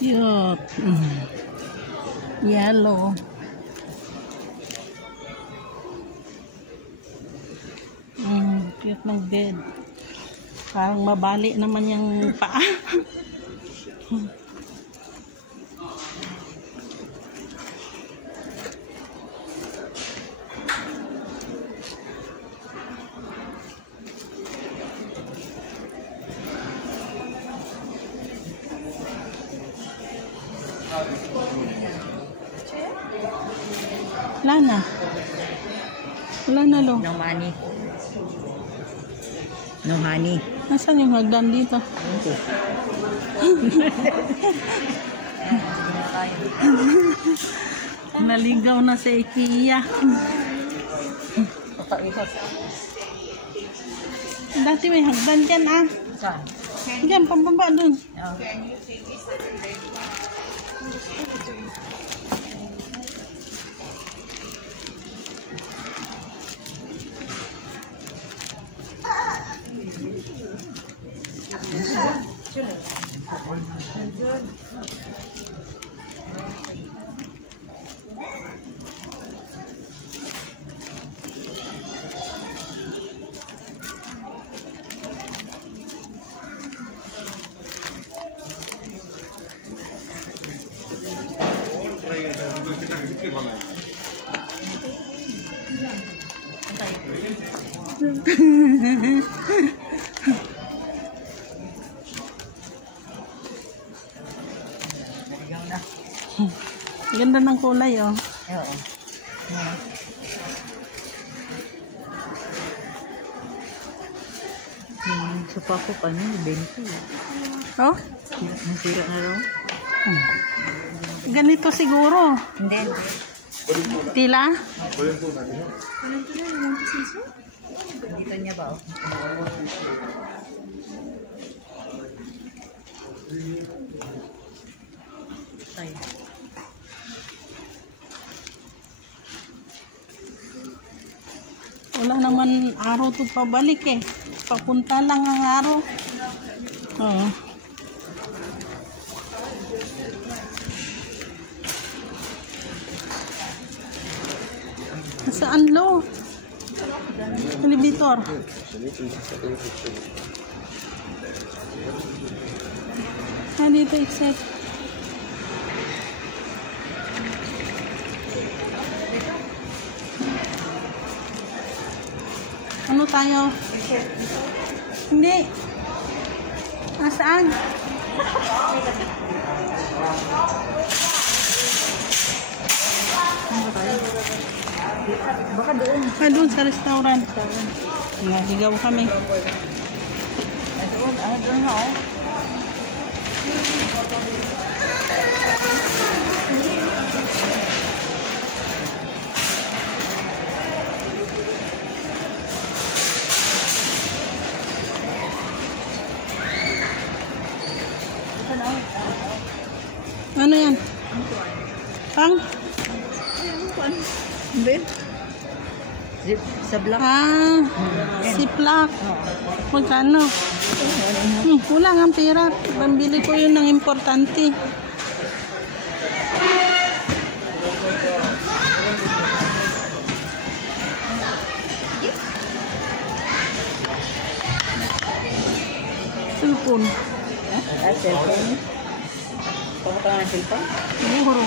Cute. Yellow. Cute ng bed. Parang mabali naman yung paa. Wala na lo. No money. No honey. Nasaan yung hagdan dito? Naligaw na sa IKEA. Dati may hagdan dyan ah. Saan? Diyan, pambaba dun. Ganda ng kulay oh. Oo. Sopa ko pa niya, 20. Oh? Nasira na raw. Ganito siguro. Hindi. Tila? Dito niya ba? Ay. Wala naman araw to pabalik eh. Papunta lang ang araw. Oo. Saan lo? Elevator. Dito exit. Ano tayo? Hindi. Nasaan? Baka doon. Doon sa restaurant. Naligaw kami. Doon na oh. Ano yan? Pang? Ben? Sa block. Siplak. Magkano? Kulang ang pera. Pambili ko yun ng importante. Cellphone. Cellphone? Pamunta nga ng cellphone? Siguro.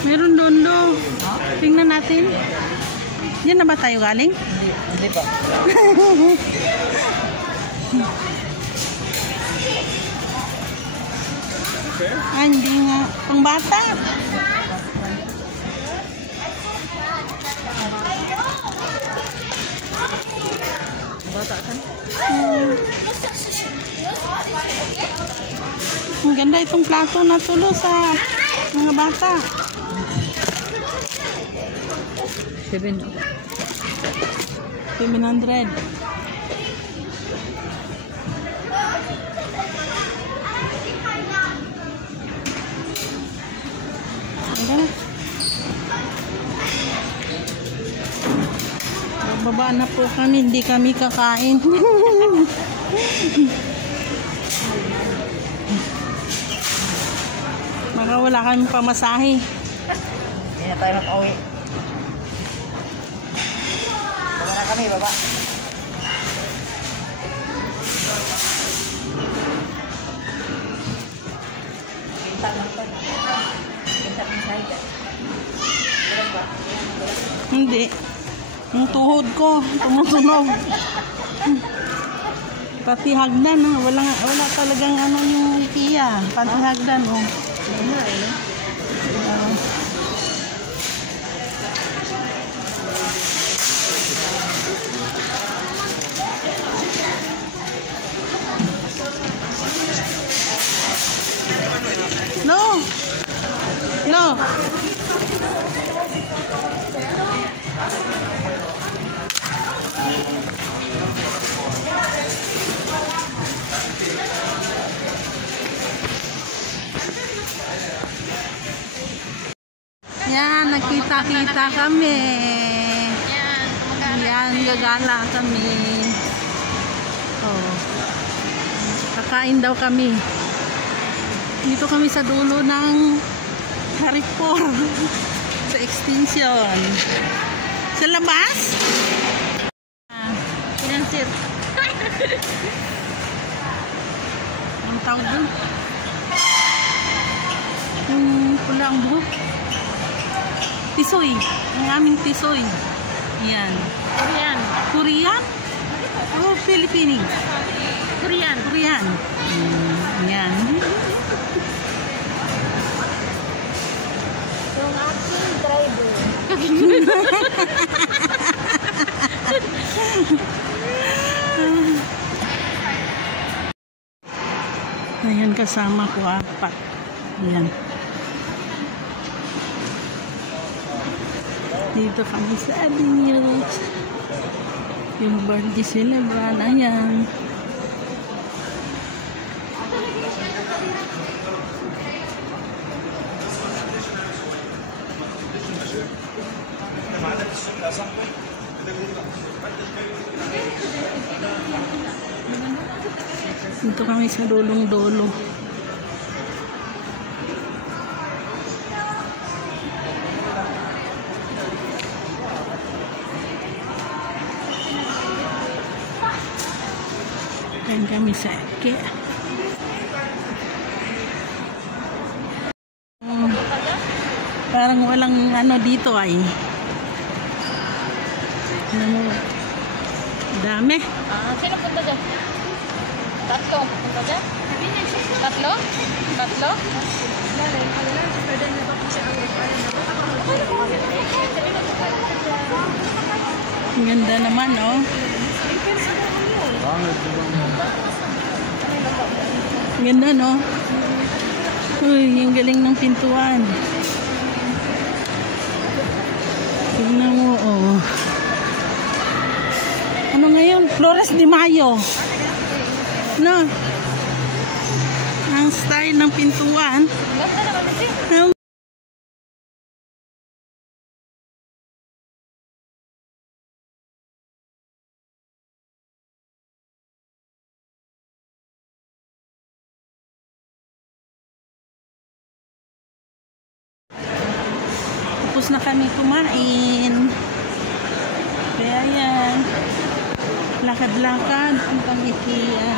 Meron doon do. Tingnan natin. Diyan na ba tayo galing? Hindi pa. Hindi nga. Pang bata. Bata ka? Ang ganda itong plato na tulo sa mga bata. 700. 700. Bababa na po kami, hindi kami kakain. Baka wala kami pamasahe. Hindi na tayo makauwi. Baba na kami, baba. Hindi. Yung tuhod ko, tumutunog. Pati hagdan, wala talagang ano yung IKEA. Pati hagdan, oh. No. No. Yan, nakita-kita kami. Yan, gagala kami. Oh. Kakain daw kami. Dito kami sa dulo ng Haripor. Sa extension. Sa labas? Financier. Ang tawag doon? Yung pula ang buhok. Tisoy. Ang aming tisoy. Yan. Korean. Korean? Oh, Filipino. Korean. Korean. Yan. Yung aking driver. Ayan, kasama ko 4. Ayan. Dito kami sa Avenue. Yung birthday celebran. Ayan. Dito kami sa dulong-dulo. Ayan kami sa Eke. Parang walang ano dito ay. Ano mo? Dami. Sino punta dyan? Tatlo. Punta dyan? Tatlo? Tatlo? Ang ganda naman, oh. Ang ganda, no? Uy, yung galing ng pintuan. Tingnan mo, oh. Ano ngayon? Flores de Mayo. No? Ang style ng pintuan. Basta naman kasi. Tapos na kami kumain. Kaya yan. Lakad-lakad. Ang pang-IKEA.